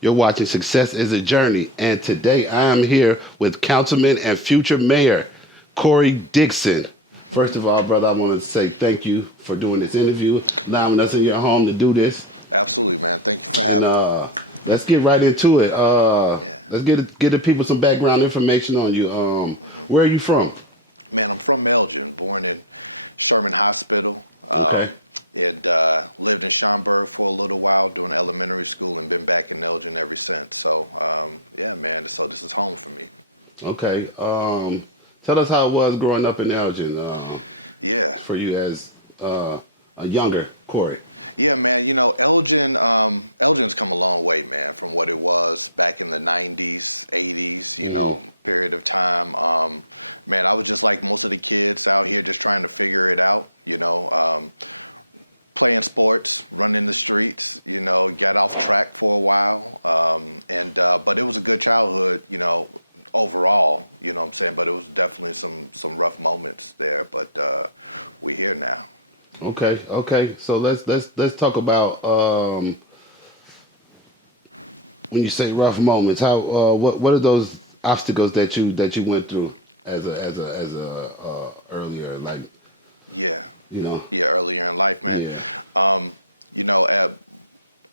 You're watching Success is a Journey, and today I am here with Councilman and future Mayor Corey Dixon. First of all, brother, I want to say thank you for doing this interview, allowing us in your home to do this, and let's get right into it. Let's get the people some background information on you. Where are you from? From Elgin, born at Sherman Hospital. Okay. Lived in Schaumburg for a little while, doing elementary school, and been back in Elgin ever since. So, yeah, man, so this is home for me. Okay. Tell us how it was growing up in Elgin Yeah, for you as a younger Corey. yeah, man, Elgin's come a long way, man, from what it was back in the 90s, 80s, Mm, period of time. Man, I was just like most of the kids out here just trying to figure it out, playing sports, running the streets, got out the track for a while. But it was a good childhood, overall, what I'm saying, but it was definitely some rough moments there, but we're here now. okay. Okay. So let's talk about when you say rough moments. How what are those obstacles that you went through as a earlier, like, Yeah, you know? yeah, early in life, man. Yeah. Um,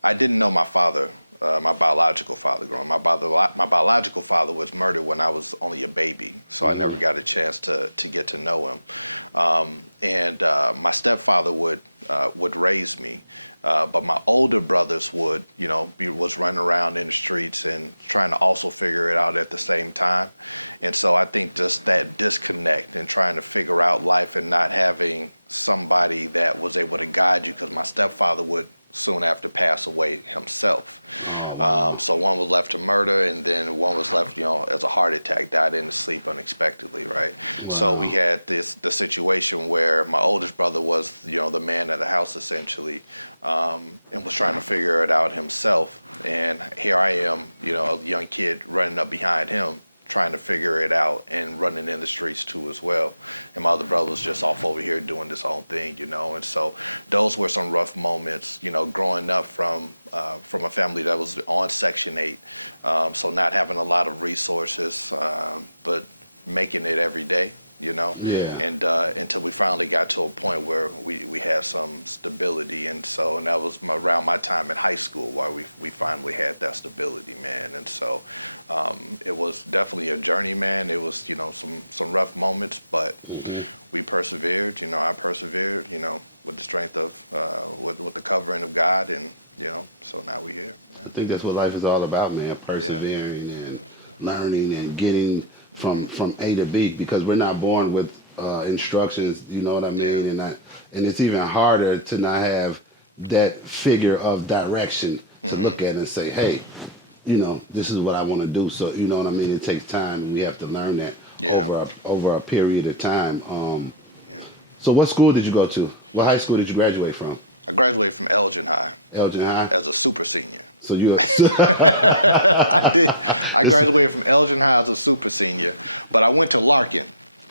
I didn't know my father, my biological father. My biological father was murdered when I was only a baby, so I Hmm. never got a chance to get to know him. My stepfather would raise me, but my older brothers would, he was running around in the streets and trying to also figure it out at the same time. And so I think just that disconnect and trying to figure out life and not having somebody that was able to guide you. My stepfather would soon have to pass away himself. Oh wow. So one was left to murder, and then one was like, as a heart attack, right in the seat unexpectedly, right? So we Wow. had this situation where my oldest brother was, the man of the house essentially, and was trying to figure it out himself. And here I am, a young kid running up behind him, trying to figure it out and running in the streets too as well. My other brother was just off over here doing his own thing, and so those were some rough moments, growing up from a family that was on Section 8, so not having a lot of resources, but making it every day, Yeah. until we finally got to a point where we had some stability, and so that was around my time in high school where we finally had that stability, and so it was definitely a journey, man. There was, some rough moments, but Hmm. we persevered, I persevered, with the strength of, with the covering of God, and, so that was it. I think that's what life is all about, man. Persevering and learning and getting from A to B, because we're not born with instructions. You know what I mean? And it's even harder to not have that figure of direction to look at and say, hey, this is what I want to do. So you know what I mean? It takes time, and we have to learn that Yeah. over a period of time. So what school did you go to? What high school did you graduate from? I graduated from Elgin High Elgin High. as a super senior. So you. I did. I This. graduated from Elgin High as a super senior, but I went to Larkin.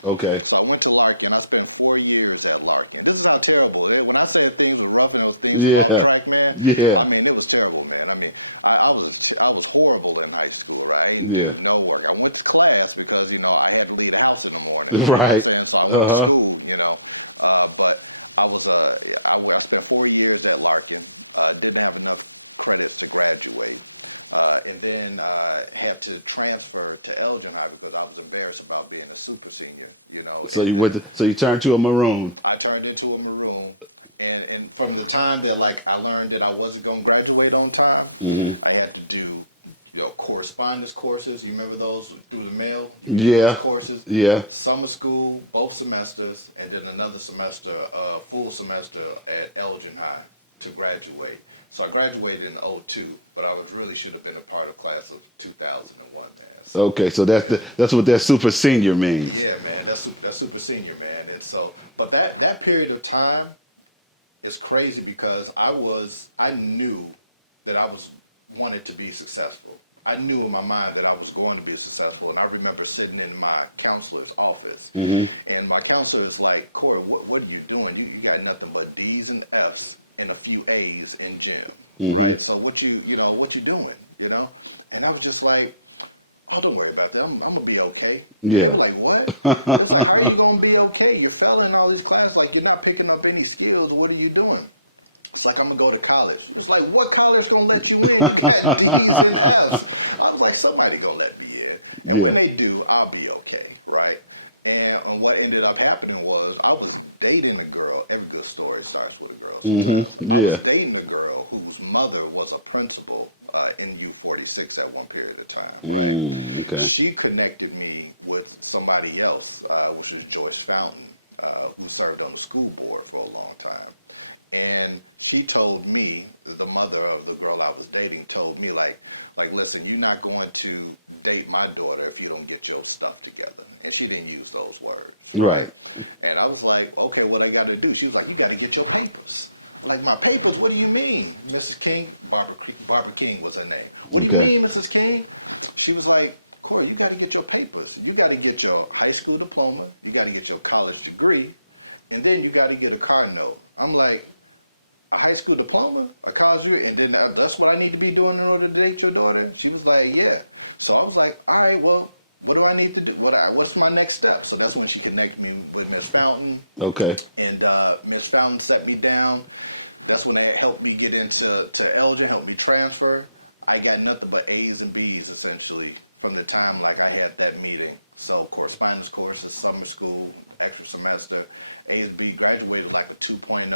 Okay. So I went to Larkin. I spent 4 years at Larkin. This is how terrible it is. When I said things were rough and those things were on Yeah. track, man, Yeah. I mean, it was terrible, man. I mean, I was horrible in high school, right? I didn't Yeah. do no work. I went to class because, I had to leave the house in the morning. You know what I'm Right. saying? So I went to Uh huh. school, but I spent 4 years at Larkin. Didn't have enough credits to graduate. And then had to transfer to Elgin because I was embarrassed about being a super senior. So you turned to a maroon. I turned into a maroon, and from the time that I learned that I wasn't going to graduate on time, Hmm. I had to do correspondence courses. You remember those through the mail? You did those Yeah. courses. Yeah. Summer school, both semesters, and then another semester, full semester at Elgin High to graduate. So I graduated in '02, but I really should have been a part of class of 2001, man. So Okay. So that's what that super senior means. yeah, man, that's super senior, man. And so, but that period of time is crazy because I knew that I was wanted to be successful. I knew in my mind that I was going to be successful, and I remember sitting in my counselor's office, Hmm. and my counselor is like, "Corey, what are you doing? You got nothing but D's and F's and a few A's in gym, Hmm. right? So what you doing? you know? And I was just like, oh, don't worry about that. I'm gonna be okay. Yeah. They're like, what? It's like, how are you gonna be okay? You're failing all these classes. Like, you're not picking up any skills. What are you doing? It's like, I'm gonna go to college. It's like, what college gonna let you in? You got D's and F's. I was like, somebody gonna let me in. And Yeah. when they do, I'll be okay, right? And what ended up happening was I was dating a girl. Every good story starts with a girl. I Yeah. was dating a girl whose mother was a principal in U46 at one period of time. Right? Okay. She connected me with somebody else, which is Joyce Fountain, who served on the school board for a long time. And she told me, the mother of the girl I was dating told me, like, listen, you're not going to date my daughter if you don't get your stuff together. And she didn't use those words. Right. And I was like, okay, what I got to do? She was like, you got to get your papers. I'm like, my papers? What do you mean? Mrs. King, Barbara King was her name. What do you mean, Mrs. King? She was like, Corey, you got to get your papers. You got to get your high school diploma. You got to get your college degree. And then you got to get a car note. I'm like, a high school diploma, a college degree, and then that's what I need to be doing in order to date your daughter? She was like, yeah. So I was like, all right, well, what do I need to do? What's my next step? So that's when she connected me with Miss Fountain. Okay. And Miss Fountain set me down. That's when they helped me get into Elgin, helped me transfer. I got nothing but A's and B's, essentially, from the time, like, I had that meeting. So correspondence courses, summer school, extra semester, A and B, graduated like a 2.0.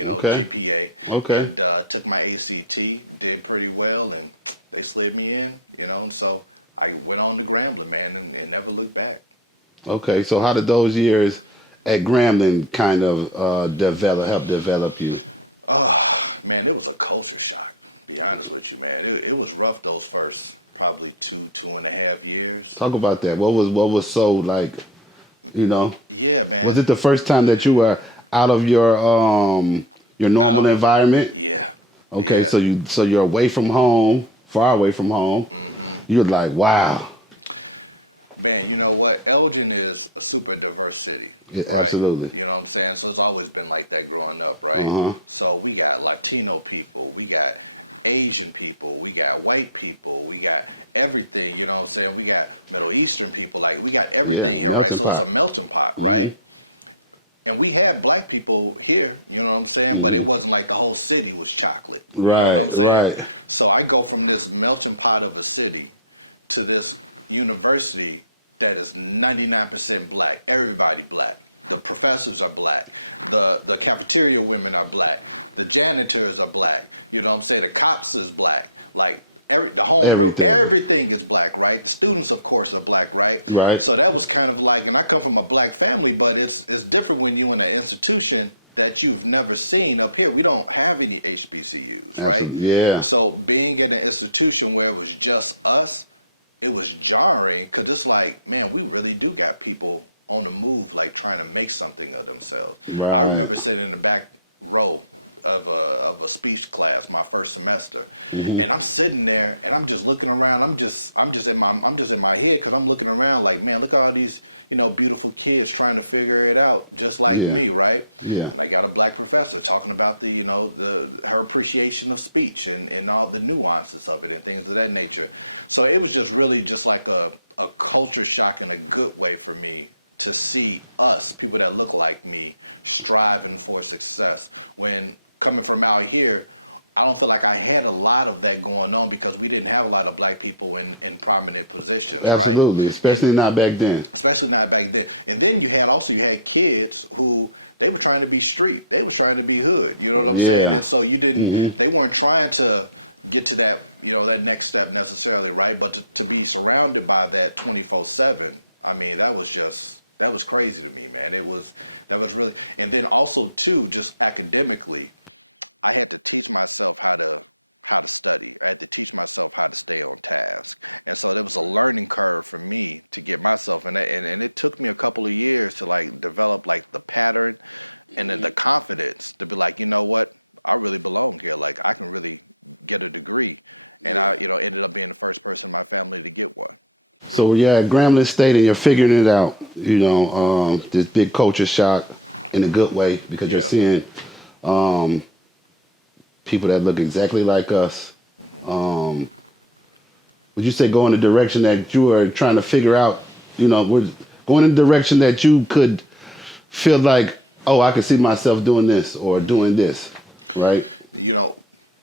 Okay. GPA. Okay. And, took my ACT, did pretty well, and they slid me in, so I went on to Grambling, man, and never looked back. Okay. So how did those years at Grambling kind of help develop you? Oh, man, it was a culture shock, to be honest with you, man. It was rough those first probably two and a half years. Talk about that. What was so like, you know? Yeah, man. Was it the first time that you were out of your normal environment? Yeah. Okay, Yeah. so you're away from home, far away from home. You're like, wow. Man, you know what? Elgin is a super diverse city. Yeah, absolutely. You know what I'm saying? So it's always been like that growing up, right? Uh-huh. So we got Latino people, we got Asian people, we got white people, we got everything, you know what I'm saying? We got Middle Eastern people, like we got everything. Yeah, melting pot. It's a melting pot, right? And we had black people here, you know what I'm saying? But it wasn't like the whole city was chocolate. Right, You know what I'm saying? right. So I go from this melting pot of the city to this university that is 99% black. Everybody black. The professors are black. The cafeteria women are black. The janitors are black. You know what I'm saying? The cops is black. Like Everything. everything is black, right? Students, of course, are black, right? Right. So that was kind of like, and I come from a black family, but it's different when you're in an institution that you've never seen. Up here, we don't have any HBCUs. Absolutely. Right? Yeah. So being in an institution where it was just us, it was jarring because it's like, man, we really do got people on the move, like trying to make something of themselves. Right. I remember sitting in the back row of a speech class my first semester, and I'm sitting there and I'm just looking around. I'm just in my head because I'm looking around like, man, look at all these beautiful kids trying to figure it out just like me, right? Yeah. I got a black professor talking about her appreciation of speech and all the nuances of it and things of that nature. So it was just really just like a culture shock in a good way for me to see us, people that look like me, striving for success. When coming from out here, I don't feel like I had a lot of that going on because we didn't have a lot of black people in prominent positions. Absolutely, right? Especially not back then. Especially not back then. And then you had kids who they were trying to be street. They were trying to be hood. You know what I'm saying? So you didn't. They weren't trying to get to that that next step necessarily, right? But to be surrounded by that 24/7, I mean, that was crazy to me, man. That was really, and then also too, just academically. So yeah, at Grambling State, and you're figuring it out. This big culture shock in a good way because you're seeing people that look exactly like us, would you say go in the direction that you are trying to figure out, we're going in the direction that you could feel like, oh, I could see myself doing this or doing this, right? You know,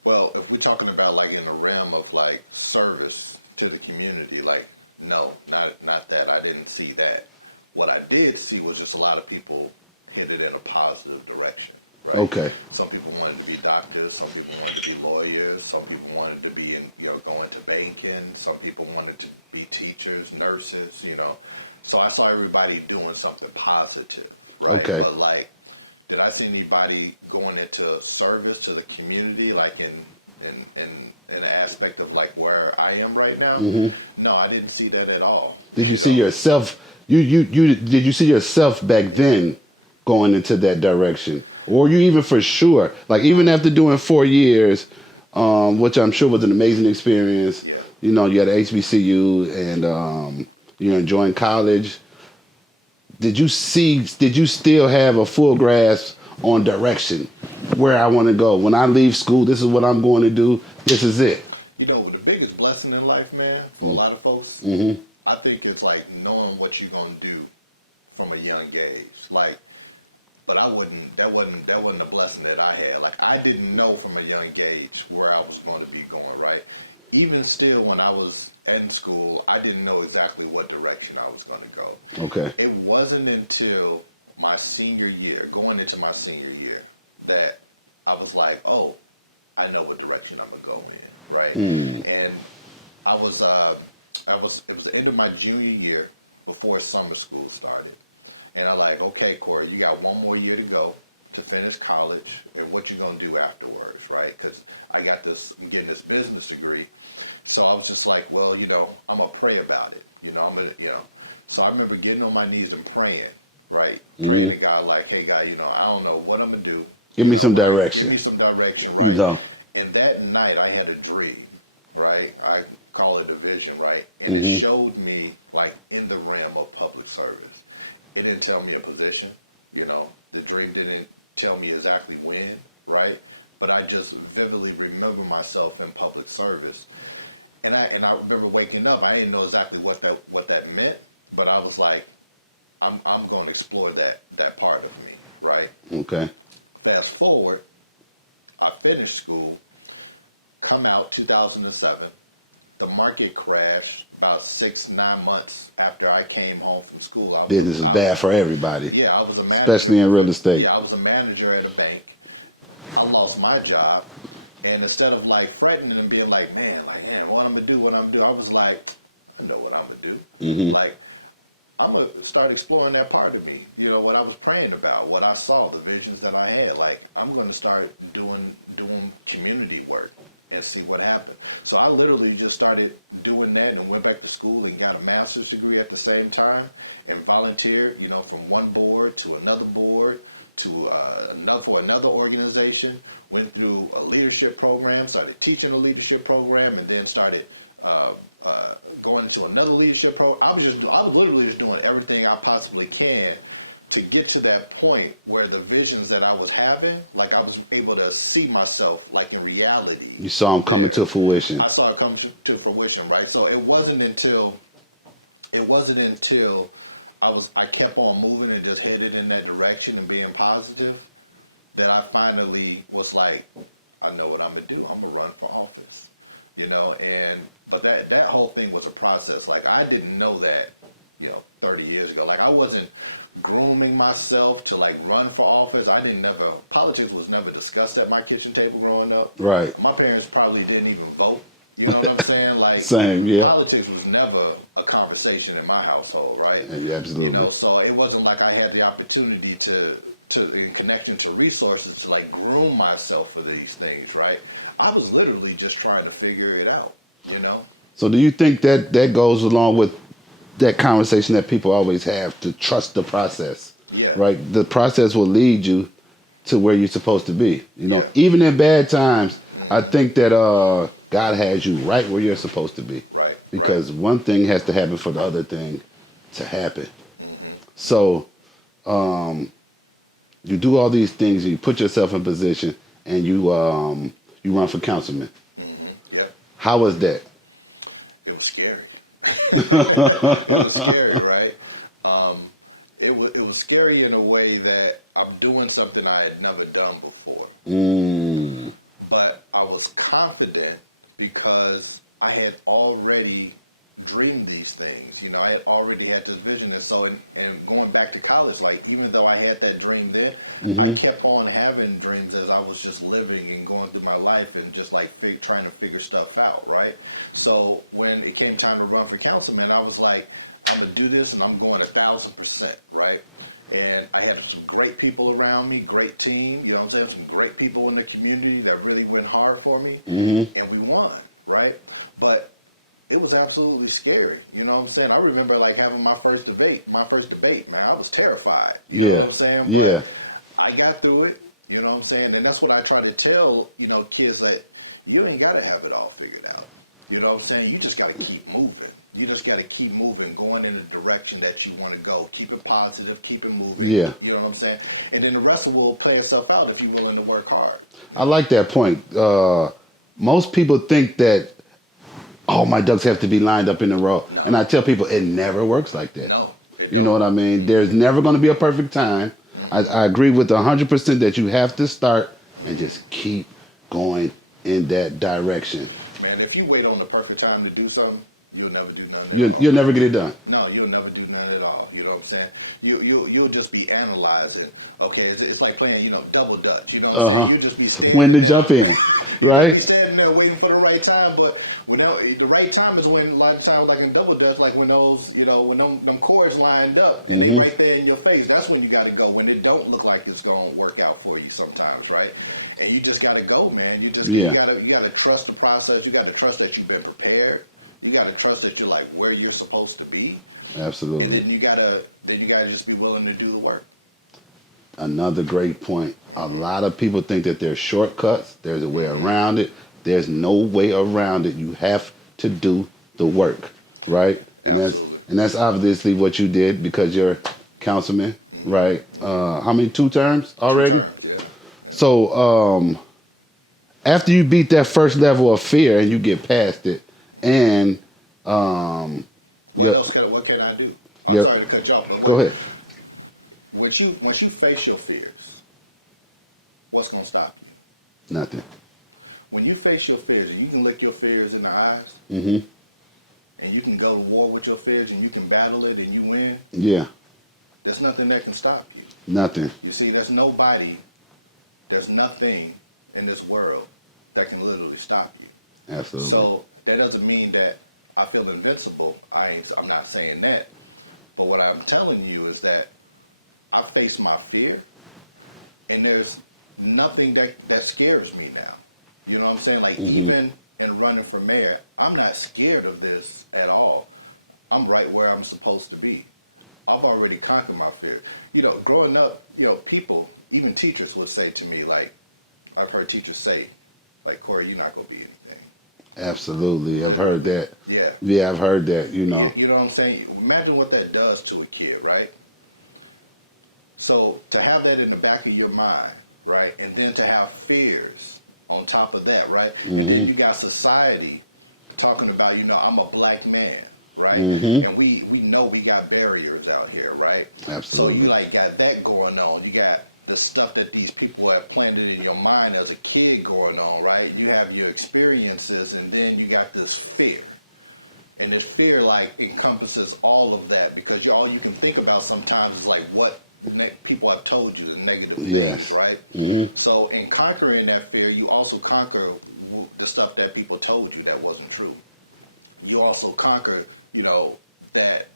well, if we're talking about like in the realm of like service to the community, like no, not that. I didn't see that. What I did see was just a lot of people hit it in a positive direction. Right? Okay. Some people wanted to be doctors. Some people wanted to be lawyers. Some people wanted to be going to banking. Some people wanted to be teachers, nurses. So I saw everybody doing something positive. Right? Okay. But like, did I see anybody going into service to the community, like in an aspect of like where I am right now? Mm-hmm. No, I didn't see that at all. Did you see yourself? Did you see yourself back then going into that direction, or you even for sure, like even after doing 4 years, which I'm sure was an amazing experience. Yeah. You had HBCU and you're enjoying college. Did you still have a full grasp on direction, where I want to go? When I leave school, this is what I'm going to do. This is it. The biggest blessing in life, man, for a lot of folks, I think it's like knowing what you're gonna do from a young age. Like, but that wasn't a blessing that I had. Like, I didn't know from a young age where I was going to be going, right? Even still, when I was in school, I didn't know exactly what direction I was going to go. Okay. It wasn't until my senior year, going into my senior year, that I was like, oh, I know what direction I'm gonna go in, right? And it was the end of my junior year before summer school started, and I like, okay, Corey, you got 1 more year to go to finish college, and what you gonna do afterwards, right? Because I'm getting this business degree, so I was just like, well, I'm gonna pray about it, So I remember getting on my knees and praying, right? Praying to God, like, hey, God, I don't know what I'm gonna do. Give me some direction. Give me some direction, right? And that night I had a dream, right? I call it a vision, right? And it showed me, like, in the realm of public service. It didn't tell me a position, The dream didn't tell me exactly when, right? But I just vividly remember myself in public service. And I remember waking up. I didn't know exactly what that meant, but I was like, I'm going to explore that part of me, right? Okay. Fast forward, I finished school, come out 2007. The market crashed about 6-9 months after I came home from school. Business is bad for everybody. Yeah, I was a manager. Especially in real estate. Yeah, I was a manager at a bank. I lost my job. And instead of like fretting and being like, man, what I'm going to do, I was like, I know what I'm going to do. Like, I'm going to start exploring that part of me. What I was praying about, what I saw, the visions that I had. Like, I'm going to start doing community work and see what happened. So I literally just started doing that and went back to school and got a master's degree at the same time and volunteered, from one board to another board to another organization. Went through a leadership program, started teaching a leadership program, and then started going into another leadership program. I was literally just doing everything I possibly can to get to that point where the visions that I was having, like I was able to see myself like in reality. You saw them coming to fruition. I saw it come to fruition, right? So it wasn't until I kept on moving and just headed in that direction and being positive that I finally was like, I know what I'm gonna do. I'm gonna run for office, But that whole thing was a process. Like, I didn't know that, 30 years ago. Like, I wasn't grooming myself to like run for office. Politics was never discussed at my kitchen table growing up. Right. My parents probably didn't even vote. You know what I'm saying? Like, same, yeah. Politics was never a conversation in my household, right? Yeah, absolutely. So it wasn't like I had the opportunity to in connection to resources to like groom myself for these things, right? I was literally just trying to figure it out, So do you think that goes along with that conversation that people always have, to trust the process? Yeah. Right? The process will lead you to where you're supposed to be. Yeah. Even in bad times, I think that God has you right where you're supposed to be. Right. Because one thing has to happen for the other thing to happen. So you do all these things, and you put yourself in position, and you run for councilman. Yeah. How was that? It It was scary. It was scary, right? Um, it was scary in a way that I'm doing something I had never done before. Mm. But I was confident because I had already dreamed these things. You know, I had already had this vision, and so and going back to college, like even though I had that dream then, I Mm-hmm. kept on having dreams as I was just living and going through my life and just like trying to figure stuff out, right? So when it came time to run for councilman, I was like, I'm gonna do this, and I'm going 1,000%, right? And I had some great people around me, great team, you know what I'm saying? Some great people in the community that really went hard for me, Mm-hmm. and we won, right? But it was absolutely scary, you know what I'm saying? I remember like having my first debate, man, I was terrified, you know Yeah. what I'm saying? Yeah. But I got through it, you know what I'm saying? And that's what I try to tell, you know, kids that you ain't got to have it all figured out, you know what I'm saying? You just got to keep moving. You just got to keep moving, going in the direction that you want to go. Keep it positive, keep it moving. Yeah. You know what I'm saying? And then the rest of it will play itself out if you're willing to work hard. I like that point. Most people think that all my ducks have to be lined up in a row, No. and I tell people it never works like that. No. You know what I mean? There's never going to be a perfect time. I agree with 100% that you have to start and just keep going in that direction. Man, if you wait on the perfect time to do something, you'll never do nothing. You'll never get it done. No, you'll never do nothing at all. You know what I'm saying? You'll just be analyzing. Okay, it's like playing, you know, double dutch. You know what I'm saying? You'll just be standing When to there. jump in, You're right? standing there waiting for the right time, but the right time is when, a lot of times, like in double dutch, like when those, you know, when them chords lined up and they right there in your face. That's when you got to go. When it don't look like it's gonna work out for you sometimes, right? And you just got to go, man. You just you gotta trust the process. You got to trust that you've been prepared. You got to trust that you're like where you're supposed to be. Absolutely. And then you gotta just be willing to do the work. Another great point. A lot of people think that there's shortcuts. There's a way around it. There's no way around it. You have to do the work, right? And that's obviously what you did because you're councilman, right? How many 2 terms already? 2 terms, yeah. So after you beat that first level of fear and you get past it, and What can I do? I'm sorry to cut you off. But go ahead. Once you face your fears, what's gonna stop you? Nothing. When you face your fears, you can look your fears in the eyes, Mm-hmm. and you can go to war with your fears, and you can battle it, and you win. Yeah. There's nothing that can stop you. Nothing. You see, there's nothing in this world that can literally stop you. Absolutely. So that doesn't mean that I feel invincible. I'm not saying that. But what I'm telling you is that I face my fear, and there's nothing that scares me now. You know what I'm saying? Like even in running for mayor, I'm not scared of this at all. I'm right where I'm supposed to be. I've already conquered my fear. You know, growing up, you know, people, even teachers would say to me, like, I've heard teachers say, like, Corey, you're not going to be anything. Absolutely. I've heard that. Yeah. Yeah, I've heard that, you know. You know what I'm saying? Imagine what that does to a kid, right? So to have that in the back of your mind, right? And then to have fears on top of that, right? And then you got society talking about, you know, I'm a black man, right? And we know we got barriers out here, right? Absolutely. So you like got that going on. You got the stuff that these people have planted in your mind as a kid going on, right? You have your experiences, and then you got this fear. And this fear, like, encompasses all of that because all you can think about sometimes is, like, what people have told you, the negative things, right? So in conquering that fear, you also conquer the stuff that people told you that wasn't true. You also conquer, you know, that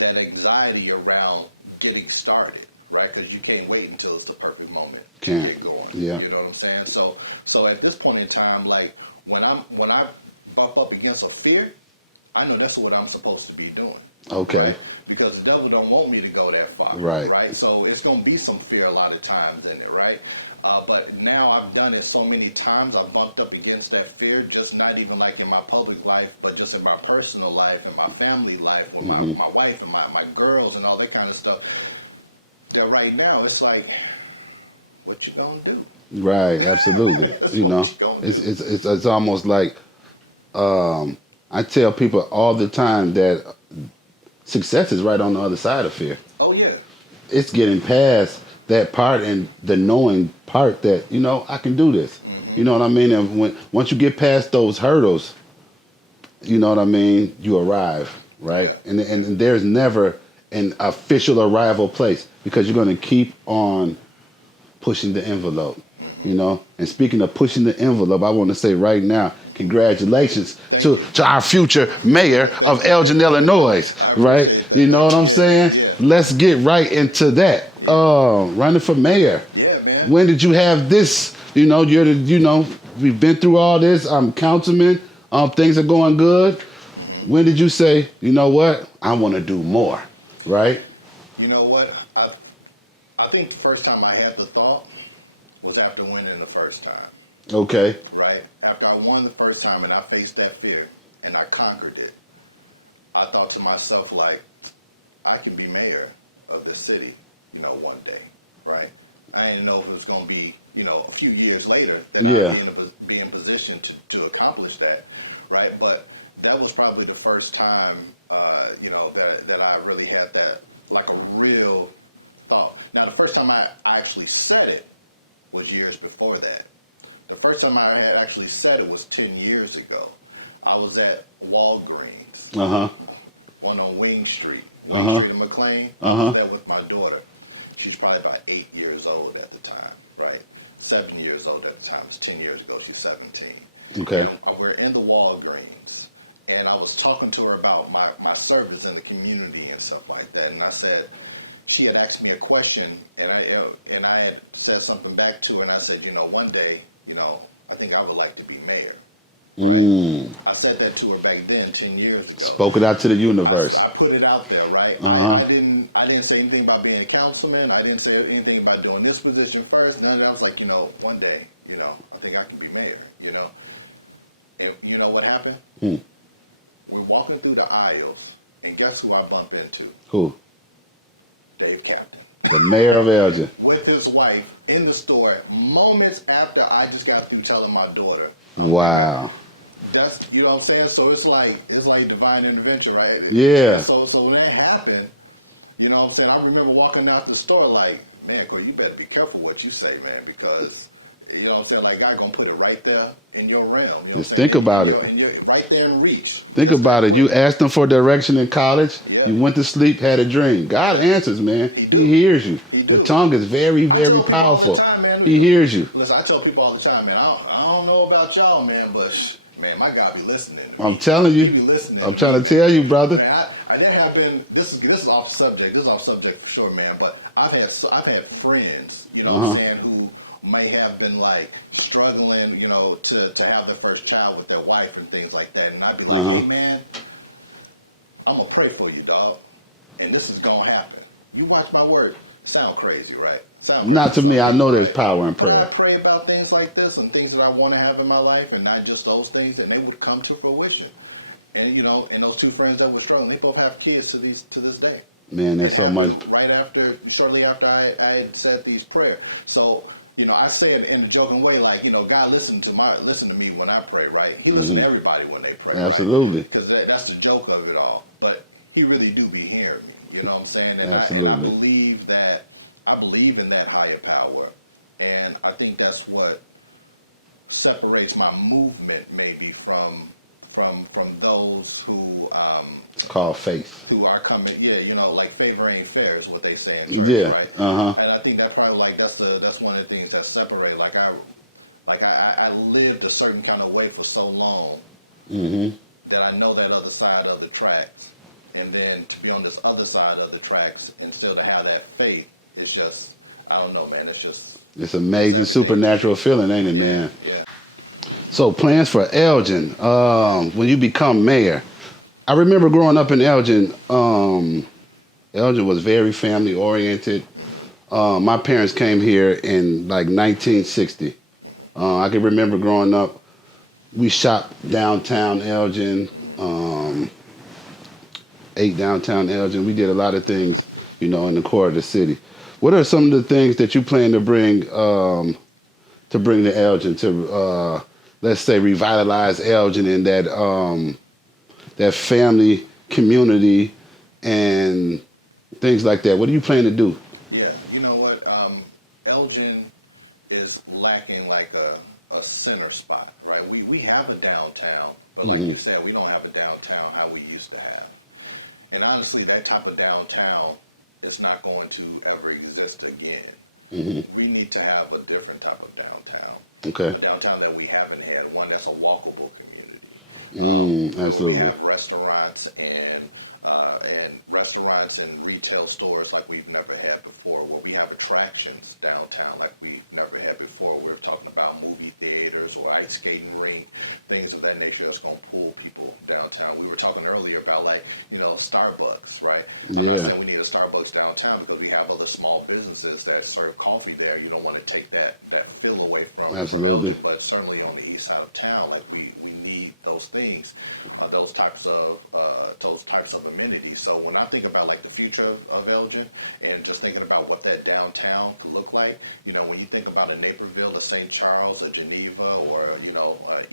anxiety around getting started, right? Because you can't wait until it's the perfect moment to get going. Yeah. You know what I'm saying? So at this point in time, like when I bump up against a fear, I know that's what I'm supposed to be doing. Okay. Right? Because the devil don't want me to go that far. Right. Right. So it's gonna be some fear a lot of times in it, right? But now I've done it so many times, I've bumped up against that fear, just not even like in my public life, but just in my personal life and my family life with my wife and my girls and all that kind of stuff. That right now it's like, what you gonna do? Right, absolutely. You know, it's almost like I tell people all the time that success is right on the other side of fear. Oh yeah. It's getting past that part and the knowing part that, I can do this. You know what I mean? And once you get past those hurdles, you know what I mean, you arrive, right? And there's never an official arrival place because you're going to keep on pushing the envelope. And speaking of pushing the envelope, I want to say right now, congratulations to our future mayor of Elgin, Illinois, right? You know what I'm saying? Let's get right into that. Running for mayor. Yeah, man. When did you have this? We've been through all this. I'm councilman. Things are going good. When did you say, you know what? I want to do more, right? You know what? I think the first time I had the thought was after winning the first time. Okay. Right? After I won the first time and I faced that fear and I conquered it, I thought to myself, like, I can be mayor of this city, one day, right? I didn't know if it was going to be, a few years later that I'd be in position to accomplish that, right? But that was probably the first time, that I really had that, like a real thought. Now, the first time I actually said it was years before that. The first time I had actually said it was 10 years ago. I was at Walgreens, one on Wing Street, Wing Street in McLean. I was there with my daughter. She was probably about 8 years old at the time, right? 7 years old at the time. It's 10 years ago. She's 17. Okay. And we're in the Walgreens, and I was talking to her about my service in the community and stuff like that. And I said, she had asked me a question, and I had said something back to her, and I said, one day, I think I would like to be mayor. Right? I said that to her back then, 10 years ago. Spoke it out to the universe. I put it out there, right? I didn't say anything about being a councilman. I didn't say anything about doing this position first. None of that. I was like, one day, I think I can be mayor, And you know what happened? We're walking through the aisles, and guess who I bumped into? Who? Dave Captain. The mayor of Elgin. With his wife in the store moments after I just got through telling my daughter. Wow. That's, what I'm saying? So it's like divine intervention, right? Yeah. So when that happened, what I'm saying? I remember walking out the store like, man, Corey, you better be careful what you say, man, because, what I'm saying? Like, God gonna put it right there in your realm. Just think about it. And you're right there in reach. Think about it. You asked him for direction in college. Yeah. You went to sleep, had a dream. God answers, man. He hears you. The tongue is very, very powerful. He hears you. Listen, I tell people all the time, man, I don't know about y'all, man, but man, my God be listening. I'm telling you. Be listening. I'm trying to tell you, brother. Man, I have been. This is off subject. This is off subject for sure, man. But I've had friends, what I'm saying, who may have been like struggling, to have their first child with their wife and things like that. And I'd be like, hey man, I'm gonna pray for you, dog. And this is gonna happen. You watch my word. Sound crazy, right? Not to me. I know there's power in prayer. I pray about things like this and things that I want to have in my life, and not just those things, and they would come to fruition. And and those two friends that were struggling, they both have kids to this day. Man, there's so much. Shortly after I had said these prayers. So, I say it in a joking way, like, God listen to me when I pray, right? He listens to everybody when they pray. Absolutely. Because that's the joke of it all. But he really do be hearing me. You know what I'm saying? And Absolutely. I believe in that higher power. And I think that's what separates my movement maybe from those who it's called faith. who are coming, like favor ain't fair is what they say. Yeah. Right? And I think that probably that's one of the things that separate. Like I lived a certain kind of way for so long that I know that other side of the tracks, and then to be on this other side of the tracks and still to have that faith, it's just, I don't know, man. It's amazing, supernatural feeling, ain't it, man? Yeah. So plans for Elgin, when you become mayor. I remember growing up in Elgin. Elgin was very family oriented. My parents came here in like 1960. I can remember growing up, we shopped downtown Elgin, ate downtown Elgin. We did a lot of things, in the core of the city. What are some of the things that you plan to bring to Elgin to let's say revitalize Elgin in that that family, community, and things like that. What do you plan to do? Yeah, you know what? Elgin is lacking like a center spot, right? We have a downtown, but like you said, we don't have a downtown how we used to have. And honestly, that type of downtown is not going to ever exist again. We need to have a different type of downtown. Okay. A downtown that we haven't had, one that's a walkable community. Where we Absolutely. have restaurants and retail stores like we've never had before. Where we have attractions downtown like we've never had before. We're talking about movie theaters or ice skating rink, things of that nature that's going to pull people downtown. We were talking earlier about Starbucks, right? I'm Yeah. not saying we need a Starbucks downtown because we have other small businesses that serve coffee there. You don't want to take that feel away from Absolutely. it, but certainly on the east side of town, like we need those things, those types of amenities. So when I think about like the future of Elgin and just thinking about what that downtown could look like, when you think about a Naperville, a St. Charles, a Geneva, or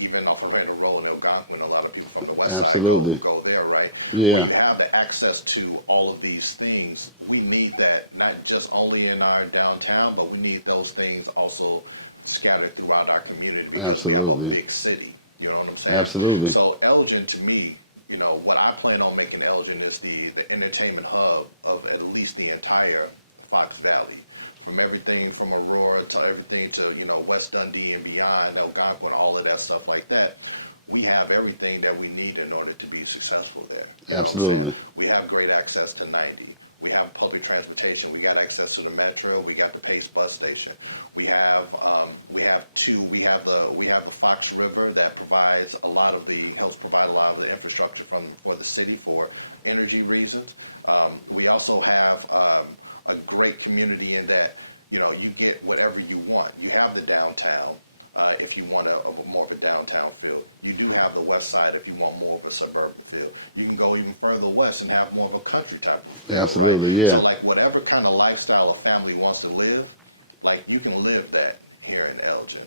even off of Mayoral Road in Elgin, a lot of people from the west Absolutely. side go there, right? Yeah. You have the access to all of these things. We need that not just only in our downtown, but we need those things also scattered throughout our community. Because we have a Absolutely. big city. You know what I'm saying? Absolutely. So Elgin, to me, what I plan on making Elgin is the entertainment hub of at least the entire Fox Valley. From everything from Aurora to everything to, West Dundee and beyond, Algonquin, all of that stuff like that. We have everything that we need in order to be successful there. You know what I'm Absolutely. saying? We have great access to 90. We have public transportation. We got access to the metro. We got the Pace bus station. We have the Fox River that helps provide a lot of the infrastructure for the city for energy reasons. We also have a great community in that you get whatever you want. You have the downtown. If you want more of a downtown feel. You do have the west side if you want more of a suburban feel. You can go even further west and have more of a country type of feel. Absolutely. Right? Yeah. So like whatever kind of lifestyle a family wants to live, like you can live that here in Elgin.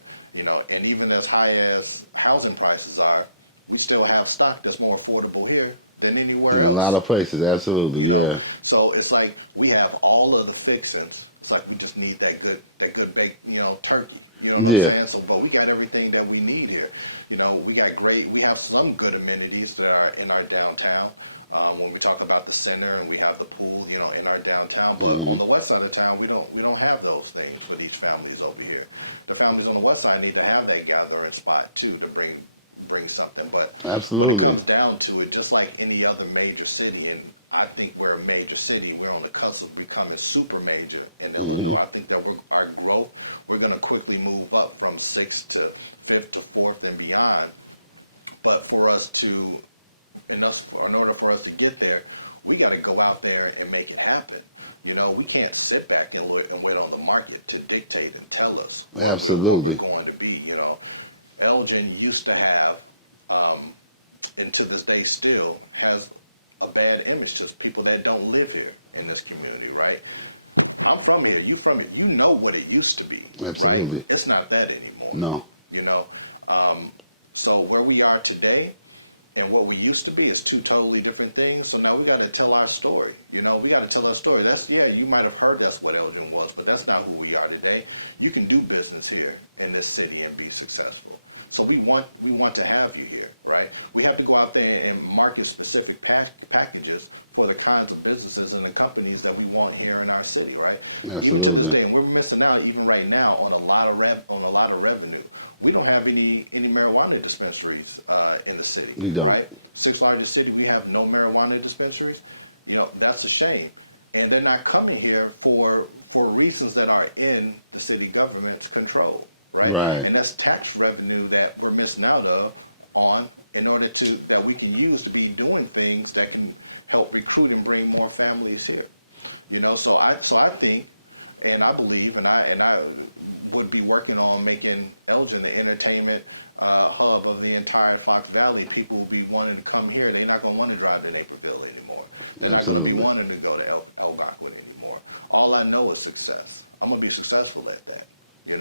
And even as high as housing prices are, we still have stock that's more affordable here than anywhere In else. a lot of places. Absolutely. Yeah. So it's like we have all of the fixings. It's like we just need that good baked, turkey. You know what Yeah. I'm saying? So, but we got everything that we need here. We have some good amenities that are in our downtown. When we talk about the center and we have the pool, in our downtown. But on the west side of town, we don't have those things for these families over here. The families on the west side need to have that gathering spot too to bring something. But when Absolutely. it comes down to it, just like any other major city, and I think we're a major city. We're on the cusp of becoming super major in Illinois. I think that our growth, we're going to quickly move up from 6th to 5th to 4th and beyond. But in order for us to get there, we got to go out there and make it happen. We can't sit back and wait on the market to dictate and tell us Absolutely. what we're going to be. Elgin used to have, and to this day still has a bad image to people that don't live here in this community, right? I'm from here. You from here. You know what it used to be. Absolutely. Right? It's not that anymore. No. So where we are today and what we used to be is two totally different things. So now we got to tell our story. We got to tell our story. You might have heard that's what Elgin was, but that's not who we are today. You can do business here in this city and be successful. So we want to have you here, right? We have to go out there and market specific packages for the kinds of businesses and the companies that we want here in our city, right? Even to this day, and we're missing out even right now on a lot of revenue. We don't have any marijuana dispensaries in the city. We don't. Right? 6th largest city, we have no marijuana dispensaries. That's a shame. And they're not coming here for reasons that are in the city government's control. Right? And that's tax revenue that we're missing out on in order that we can use to be doing things that can help recruit and bring more families here. So I think, and I believe, and I would be working on making Elgin the entertainment hub of the entire Fox Valley. People will be wanting to come here. They're not going to want to drive to Naperville anymore. They're Absolutely. not going to be wanting to go to Algonquin anymore. All I know is success. I'm going to be successful at that.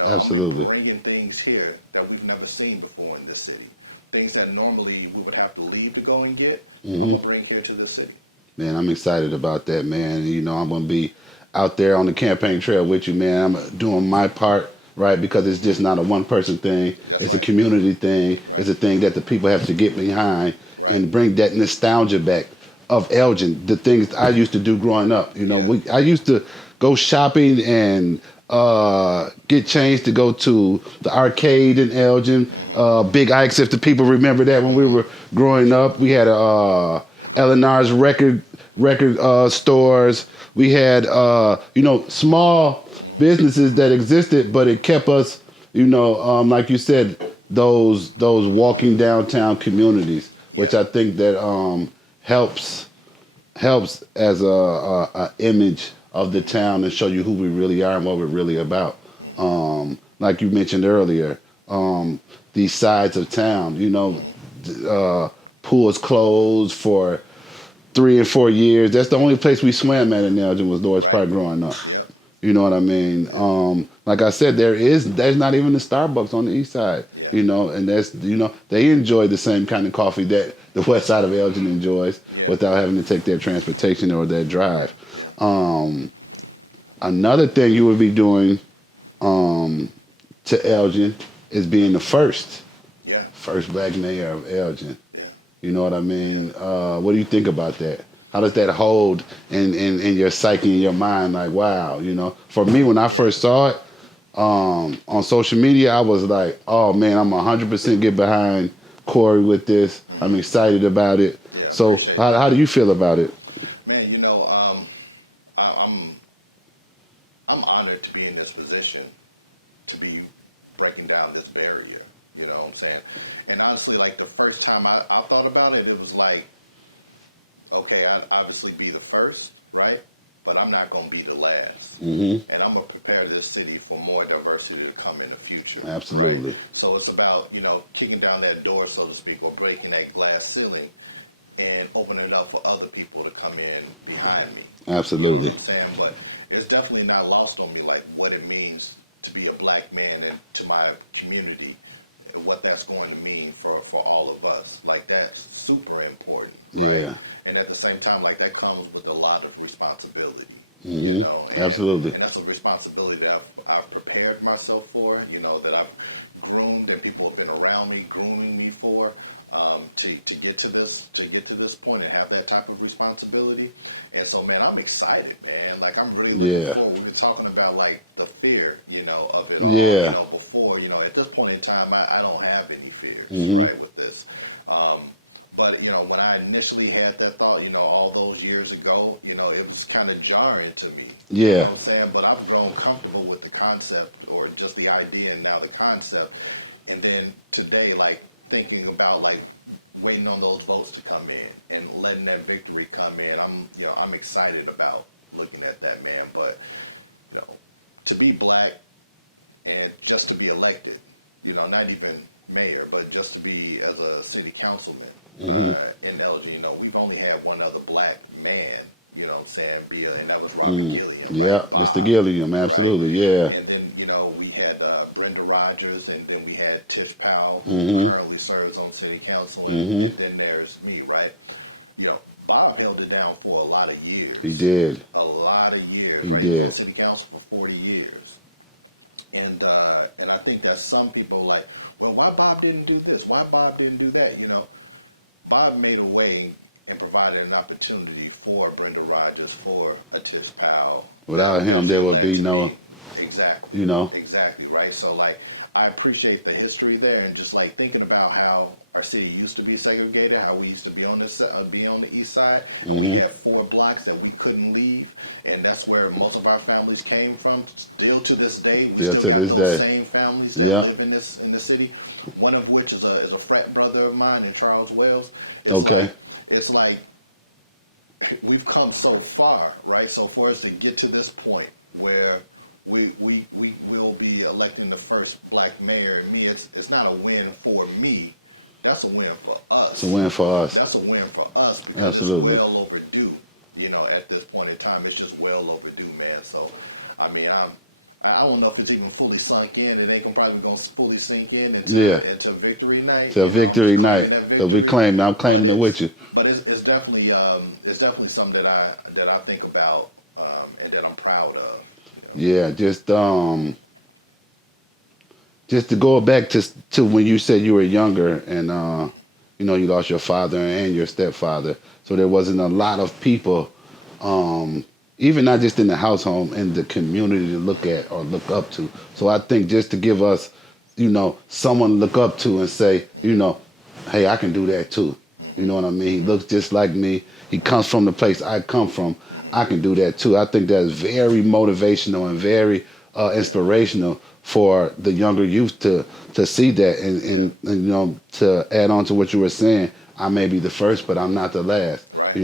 Absolutely. I'm bringing things here that we've never seen before in this city. things that normally we would have to leave to go and get, I'm Hmm. gonna bring here to the city. Man, I'm excited about that, man. You know, I'm gonna be out there on the campaign trail with you, man. I'm doing my part, right? Because it's just not a one person thing. That's It's a right. community thing. Right. It's a thing that the people have to get behind Right. and bring that nostalgia back of Elgin, the things I used to do growing up. You know, Yeah. I used to go shopping and get changed to go to the arcade in Elgin, Big Ike's, if the people remember that when we were growing up. We had a Eleanor's record stores. We had you know, small businesses that existed, but it kept us, you know, like you said, those walking downtown communities, Yeah. which I think that helps as a image of the town and show you who we really are and what we're really about. Like you mentioned earlier, these sides of town, you know, pools closed for 3 and 4 years. That's the only place we swam at in Elgin was Norris Right. Park growing up. Yep. You know what I mean? Like I said, there's not even a Starbucks on the east side. Yeah. You know, and that's, you know, they enjoy the same kind of coffee that the west side of Elgin enjoys Yeah. without having to take their transportation or their drive. Um, Another thing you would be doing to Elgin is being the Yeah. first black mayor of Elgin. Yeah. You know what I mean? What do you think about that? How does that hold in your psyche, in your mind? Like, wow, you know. For me, when I first saw it on social media, I was like, oh man, I'm 100% get behind Corey with this. I'm excited about it. Yeah. So, Appreciate how do you feel about it? Man, I'm honored to be in this position, to be breaking down this barrier. You know what I'm saying? And honestly, like the first time I thought about it, it was like, okay, I'd obviously be the first, right? But I'm not going to be the last. Hmm. And I'm going to prepare this city for more diversity to come in the future. Absolutely. Right? So it's about, kicking down that door, so to speak, or breaking that glass ceiling and opening it up for other people to come in behind me. Absolutely. You know what I'm saying? But it's definitely not lost on me, like what it means to be a black man and to my community and what that's going to mean for all of us. Like that's super important. Right? Yeah. And at the same time, like that comes with a lot of responsibility. Hmm. Absolutely. And that's a responsibility that I've prepared myself for, that I've groomed and people have been around me, grooming me for, to get to this point and have that type of responsibility. And so, man, I'm excited, man. Like I'm really looking Yeah. forward. We were talking about like the fear, of it all. Yeah. Before, at this point in time, I don't have any fears, Hmm. right, with this. But when I initially had that thought, all those years ago, it was kind of jarring to me. You know Yeah. what I'm saying? But I've grown comfortable with the concept, or just the idea, and now the concept. And then today, like thinking about like waiting on those votes to come in and letting that victory come in, I'm excited about looking at that, man. But you know, to be black and just to be elected, not even mayor, but just to be as a city councilman Hmm. in Elgin, we've only had one other black man, what I'm saying, and that was Robert Gilliam. Yeah, Right? Mr. Gilliam, absolutely, yeah. And then, we had Brenda Rogers, and then we had Tish Powell, Hmm. who currently serves on city council, Hmm. and then there's me, right? Bob held it down for a lot of years. He did. A lot of years. He Right? He was did. on city council for 40 years. And I think that some people like, well, why Bob didn't do this? Why Bob didn't do that? Bob made a way and provided an opportunity for Brenda Rogers, for a Tish Powell. Without him, there would be no, Exactly. you know. Exactly, right? So, like, I appreciate the history there, and just like thinking about how our city used to be segregated, how we used to be on the east side, and we had 4 blocks that we couldn't leave, and that's where most of our families came from. Still to this day, we Still to got this those day. same families that Yeah. live in the city. One of which is a frat brother of mine in Charles Wells. Okay. It's like we've come so far, right? So for us to get to this point where we will be electing the first black mayor, and me, it's not a win for me. That's a win for us. It's a win for us. That's a win for us because Absolutely. it's well overdue. At this point in time, it's just well overdue, man. So, I mean, I don't know if it's even fully sunk in. It ain't probably gonna fully sink in Yeah, until victory night. till victory night. That So we victory. claim. I'm claiming it with you. But it's definitely something that I think about and that I'm proud of. Yeah, just to go back to when you said you were younger and you lost your father and your stepfather, so there wasn't a lot of people, even not just in the household, in the community to look at or look up to. So I think just to give us, someone to look up to and say, hey, I can do that too. You know what I mean? He looks just like me. He comes from the place I come from. I can do that too. I think that's very motivational and very inspirational for the younger youth to see that and to add on to what you were saying. I may be the first, but I'm not the last. Right.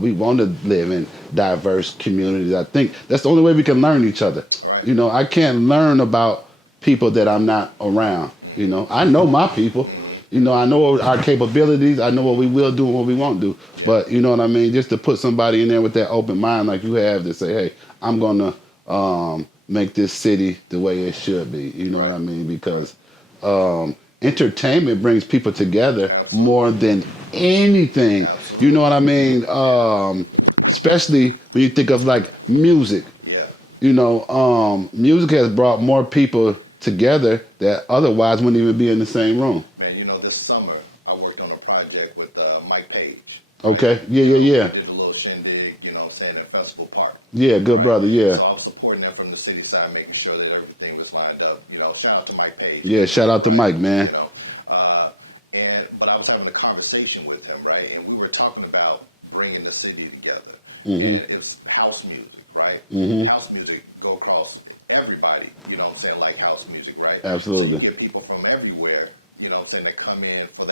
We want to live in diverse communities. I think that's the only way we can learn each other. Right. I can't learn about people that I'm not around. I know my people. I know our capabilities. I know what we will do and what we won't do. But you know what I mean? Just to put somebody in there with that open mind like you have to say, hey, I'm going to make this city the way it should be. You know what I mean? Because entertainment brings people together more than anything. Absolutely. You know what I mean? Especially when you think of like music. Yeah. Music has brought more people together that otherwise wouldn't even be in the same room. Man, this summer I worked on a project with Mike Page. Okay. Yeah. Did a little shindig, at Festival Park. Yeah, good brother. Yeah. So I was supporting them from the city side, making sure that everything was lined up. Shout out to Mike Page. Yeah, shout out to Mike, man. But I was having a conversation with him, right? And we were talking about bringing the city together. Mm-hmm. And it's house music, right? Mm-hmm. House music go across everybody, like house music, right? Absolutely. So you get people from everywhere, that come in for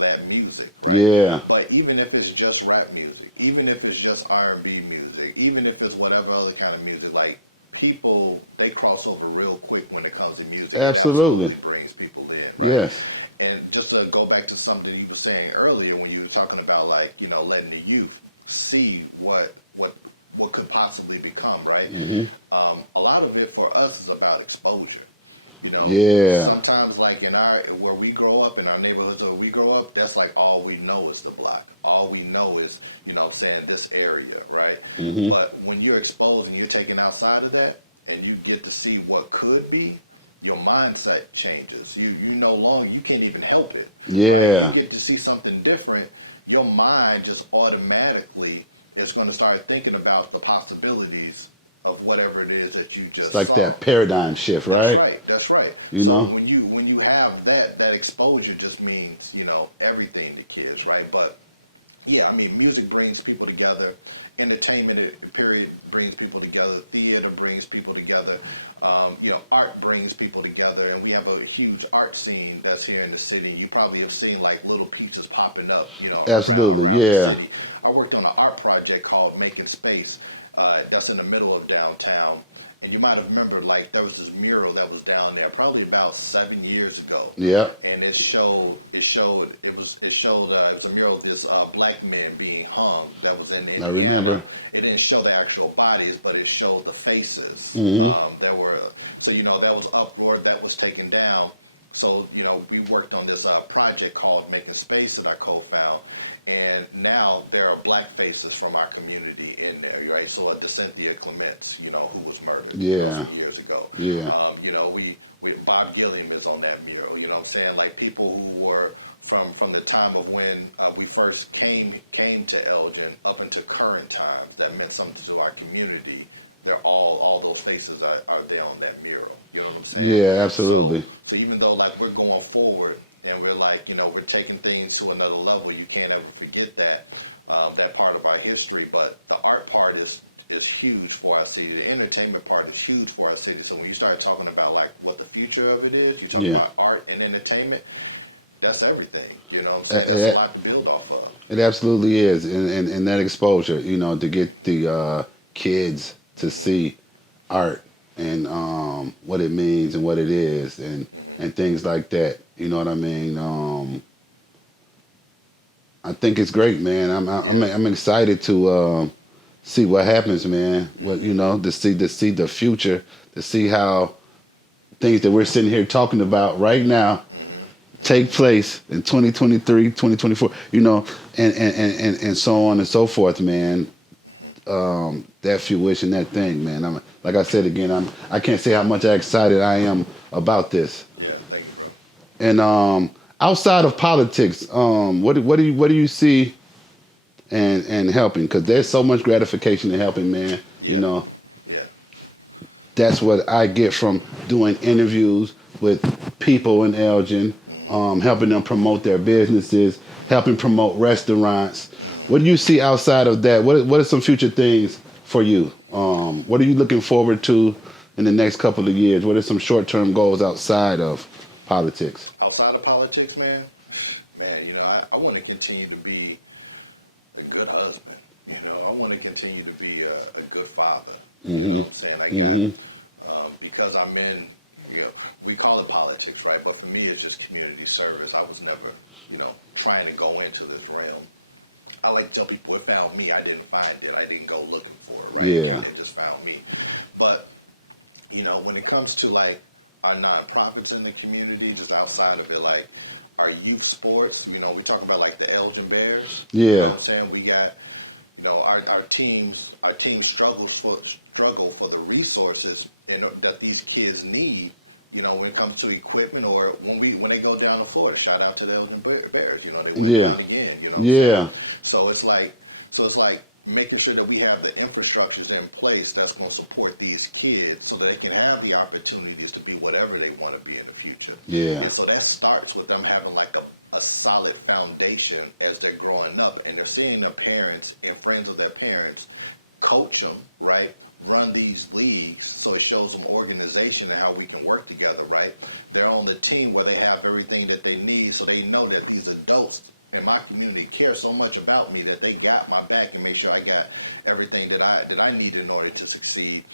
that music, right? Yeah. But even if it's just rap music, even if it's just R&B music, even if it's whatever other kind of music, like people, they cross over real quick when it comes to music. Absolutely. It absolutely brings people in. Right? Yes. And just to go back to something you were saying earlier when you were talking about letting the youth see what could possibly become, right? Mm-hmm. A lot of it for us is about exposure. Yeah. Sometimes like where we grow up, in our neighborhoods where we grow up, that's like all we know is the block. All we know is, this area, right? Mm-hmm. But when you're exposed and you're taken outside of that and you get to see what could be, your mindset changes. You no longer, you can't even help it. Yeah. You get to see something different, your mind just automatically is going to start thinking about the possibilities of whatever it is that you just It's like saw. that paradigm shift, right? That's right. You so know? when you have that exposure just means, everything to kids, right? But yeah, I mean, music brings people together. Entertainment, period, brings people together. Theater brings people together. Art brings people together. And we have a huge art scene that's here in the city. You probably have seen like little pieces popping up, Absolutely, around yeah. the city. I worked on an art project called Making Space. That's in the middle of downtown. And you might have remembered, like, there was this mural that was down there probably about 7 years ago. Yeah. And it was a mural of this black man being hung that was in the I remember. It didn't show the actual bodies, but it showed the faces Mm-hmm. that were. So that was upward, that was taken down. So we worked on this project called Making Space that I co-found. And now there are black faces from our community in there, right? So Cynthia Clements, who was murdered some years ago. Yeah. Bob Gilliam is on that mural. You know what I'm saying? Like people who were from the time of when we first came to Elgin up into current times that meant something to our community. They're all those faces are there on that mural. You know what I'm saying? Yeah, absolutely. So even though like we're going forward and we're like, we're taking things to another level, you can't ever forget that part of our history. But the art part is huge for our city. The entertainment part is huge for our city. So when you start talking about like what the future of it is, you talk about art and entertainment, that's everything. You know what I'm saying? That's a lot to build off of. It absolutely is. And that exposure, to get the kids to see art and what it means and what it is and things like that. You know what I mean? I think it's great, man. I'm excited to see what happens, man. What to see the future, to see how things that we're sitting here talking about right now take place in 2023, 2024. And so on and so forth, man. That fruition, that thing, man. Like I said again, I can't say how much excited I am about this. Yeah, thank you, bro. And outside of politics, what do you see and helping? Because there's so much gratification in helping, man. Yeah. Yeah. That's what I get from doing interviews with people in Elgin, helping them promote their businesses, helping promote restaurants. What do you see outside of that? What are some future things for you? What are you looking forward to in the next couple of years? What are some short-term goals outside of politics? Outside of politics, man, I want to continue to be a good husband. I want to continue to be a good father. You know what I'm saying? Because I'm in, we call it politics, right? But for me, it's just community service. I was never, trying to go into this realm. I like to tell people it found me. I didn't find it. I didn't go looking for it, right? Yeah. It just found me. But, when it comes to like our nonprofits in the community, just outside of it, like our youth sports, we talk about like the Elgin Bears. Yeah. You know what I'm saying? We got, our teams struggle for the resources that these kids need. When it comes to equipment or when they go down to Florida, shout out to the Elgin Bears. They Yeah. down again. Yeah. So it's like making sure that we have the infrastructures in place that's going to support these kids so that they can have the opportunities to be whatever they want to be in the future. Yeah. And so that starts with them having like a solid foundation as they're growing up, and they're seeing their parents and friends of their parents coach them, right? Run these leagues, so it shows them organization and how we can work together, right? They're on the team where they have everything that they need, so they know that these adults in my community care so much about me that they got my back and make sure I got everything that I need in order to succeed.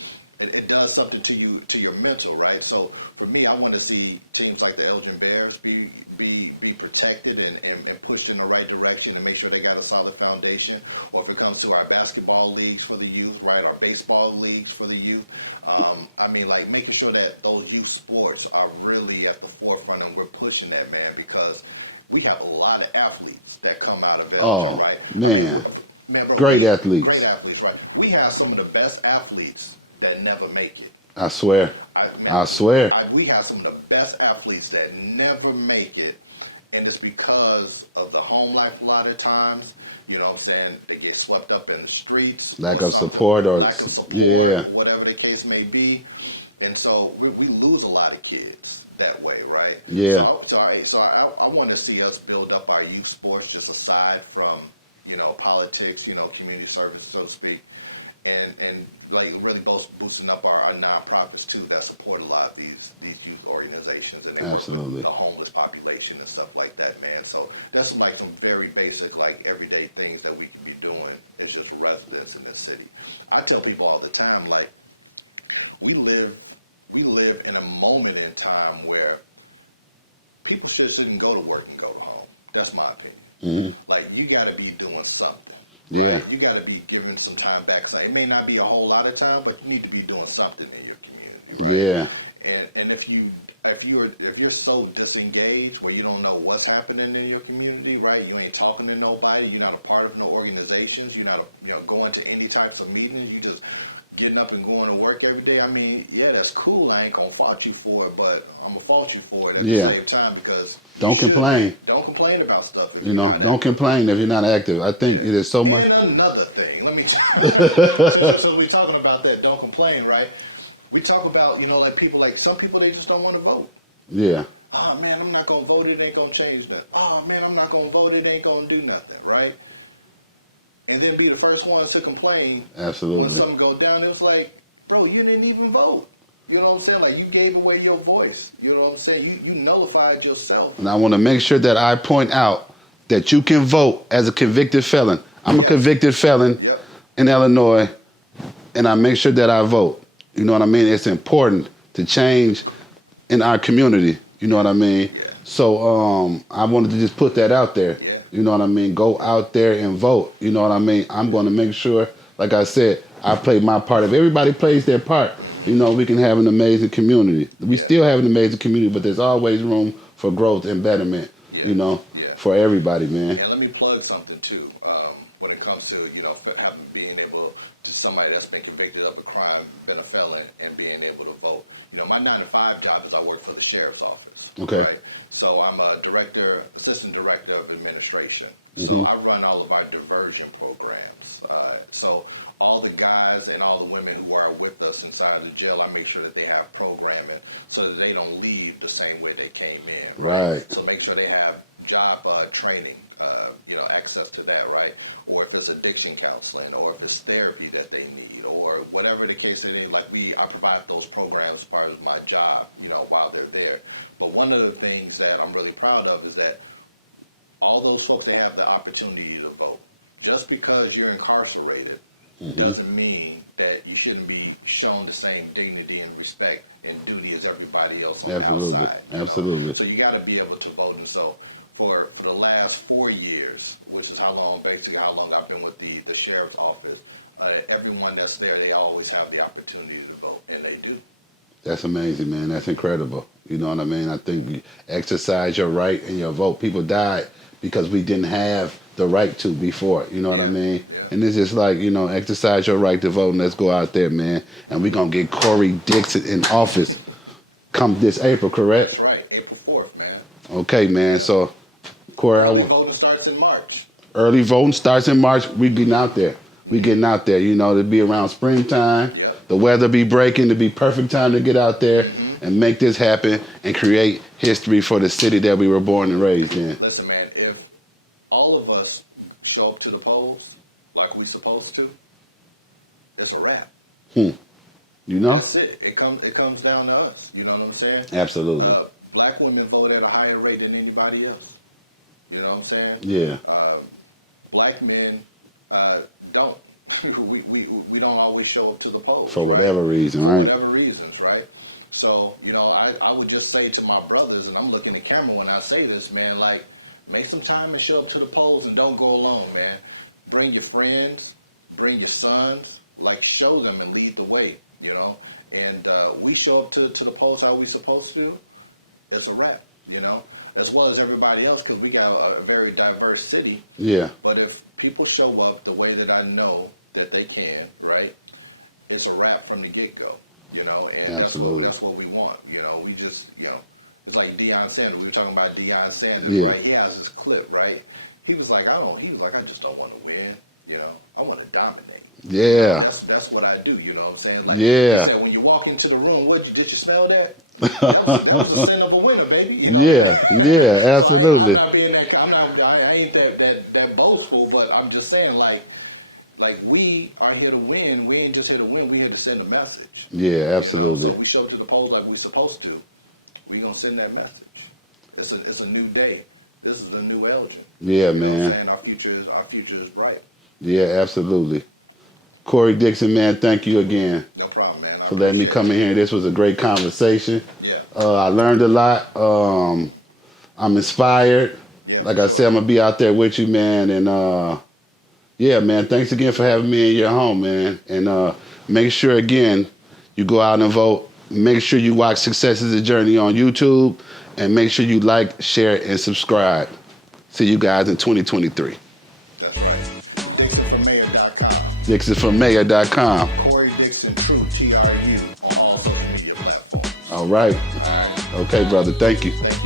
It does something to your mental, right? So for me, I want to see teams like the Elgin Bears be protected and pushed in the right direction and make sure they got a solid foundation. Or if it comes to our basketball leagues for the youth, right, our baseball leagues for the youth, making sure that those youth sports are really at the forefront and we're pushing that, man, because we have a lot of athletes that come out of Elgin, right? Man, bro, great athletes. Great athletes, right? We have some of the best athletes that never make it. I swear. I swear. We have some of the best athletes that never make it, and it's because of the home life a lot of times. You know what I'm saying? They get swept up in the streets. Lack of support yeah. Whatever the case may be. And so we lose a lot of kids that way, right? Yeah. So I want to see us build up our youth sports just aside from, politics, community service, so to speak. And like really boosting up our nonprofits too that support a lot of these youth organizations and absolutely the homeless population and stuff like that, man. So that's like some very basic, like everyday things that we can be doing as just residents in this city. I tell people all the time, like we live in a moment in time where people shouldn't go to work and go to home. That's my opinion. Mm-hmm. Like you got to be doing something. Yeah. Right? You got to be giving some time back. So it may not be a whole lot of time, but you need to be doing something in your community. Right? Yeah. And if you're so disengaged where you don't know what's happening in your community, right? You ain't talking to nobody. You're not a part of no organizations. You're not going to any types of meetings. You just getting up and going to work every day. I mean, yeah, that's cool. I ain't gonna fault you for it, but I'm gonna fault you for it at the same time because don't complain. Don't complain about stuff. Don't complain if you're not active. I think it is so much. And another thing, let me. So we're talking about that. Don't complain, right? We talk about like people like some people they just don't want to vote. Yeah. Oh man, I'm not gonna vote. It ain't gonna change nothing. Oh man, I'm not gonna vote. It ain't gonna do nothing, right? And then be the first ones to complain. Absolutely. When something go down, it's like, bro, you didn't even vote. You know what I'm saying? Like, you gave away your voice. You know what I'm saying? You nullified yourself. And I want to make sure that I point out that you can vote as a convicted felon. I'm a convicted felon in Illinois, and I make sure that I vote. You know what I mean? It's important to change in our community. You know what I mean? So I wanted to just put that out there. You know what I mean? Go out there and vote. You know what I mean? I'm going to make sure like I said, I played my part. If everybody plays their part, you know, we can have an amazing community. We still have an amazing community, but there's always room for growth and betterment, you know, for everybody, man. And let me plug something too. When it comes to, you know, having being able to somebody that's been convicted of a crime, been a felon, and being able to vote. You know, my 9-to-5 job is I work for the sheriff's office. Okay. Right? So I'm a assistant director of administration. So I run all of our diversion programs. So all the guys and all the women who are with us inside of the jail, I make sure that they have programming so that they don't leave the same way they came in. Right. So make sure they have job training, you know, access to that, right? Or if there's addiction counseling, or if there's therapy that they need, or whatever the case they need. Like I provide those programs as part of my job, you know, while they're there. But one of the things that I'm really proud of is that all those folks, they have the opportunity to vote. Just because you're incarcerated doesn't mean that you shouldn't be shown the same dignity and respect and duty as everybody else on the outside. Absolutely. So you got to be able to vote. And so for the last 4 years, which is how long I've been with the sheriff's office, everyone that's there, they always have the opportunity to vote, and they do. That's amazing, man. That's incredible. You know what I mean? I think you exercise your right and your vote. People died because we didn't have the right to before. You know what I mean? Yeah. And it's just like, you know, exercise your right to vote, and let's go out there, man. And we're going to get Corey Dixon in office come this April, correct? That's right, April 4th, man. Okay, man. So, Corey, Early voting starts in March. Early voting starts in March. We getting out there. You know, to be around springtime. Yep. The weather be breaking, to be perfect time to get out there and make this happen and create history for the city that we were born and raised in. Listen, man, if all of us show up to the polls like we supposed to, it's a wrap. You know? That's it. It comes down to us. You know what I'm saying? Absolutely. Black women vote at a higher rate than anybody else. You know what I'm saying? Yeah. Black men don't. we don't always show up to the polls. For whatever reason, right? For whatever reasons, right? So, you know, I would just say to my brothers, and I'm looking at the camera when I say this, man, like, make some time and show up to the polls and don't go alone, man. Bring your friends, bring your sons, like, show them and lead the way, you know? And we show up to the polls how we supposed to, it's a wrap, you know? As well as everybody else, because we got a very diverse city. Yeah. But if people show up the way that I know that they can, right, it's a wrap from the get-go, you know, and Absolutely. that's what we want, you know. We just, you know, it's like Deion Sanders. We were talking about Deion Sanders, Yeah. right? He has this clip, right? He was like, I just don't want to win, you know. I want to dominate. Yeah. That's what I do, you know what I'm saying? Like, Yeah. he said, when you walk into the room, did you smell that? That was a sin of a winner, baby. You know? Yeah, absolutely. So I'm not being I ain't that boastful, but I'm just saying, like we are here to win. We ain't just here to win. We here to send a message. Yeah, absolutely. You know? So we show up to the polls like we're supposed to. We gonna send that message. It's a new day. This is the new Elgin. Yeah, You know what I'm man. saying? Our future is bright. Yeah, absolutely. Corey Dixon, man, thank you again No problem, man. for letting me come in here. This was a great conversation. Yeah. I learned a lot. I'm inspired. Yeah, Like I said, I'm going to be out there with you, man. And, yeah, man, thanks again for having me in your home, man. And make sure, again, you go out and vote. Make sure you watch Success is a Journey on YouTube. And make sure you like, share, and subscribe. See you guys in 2023. That's right. DixonForMayor.com. DixonForMayor.com. Corey Dixon, True, TRU, on all social media platforms. All right. Okay, brother. Thank you. Thank you.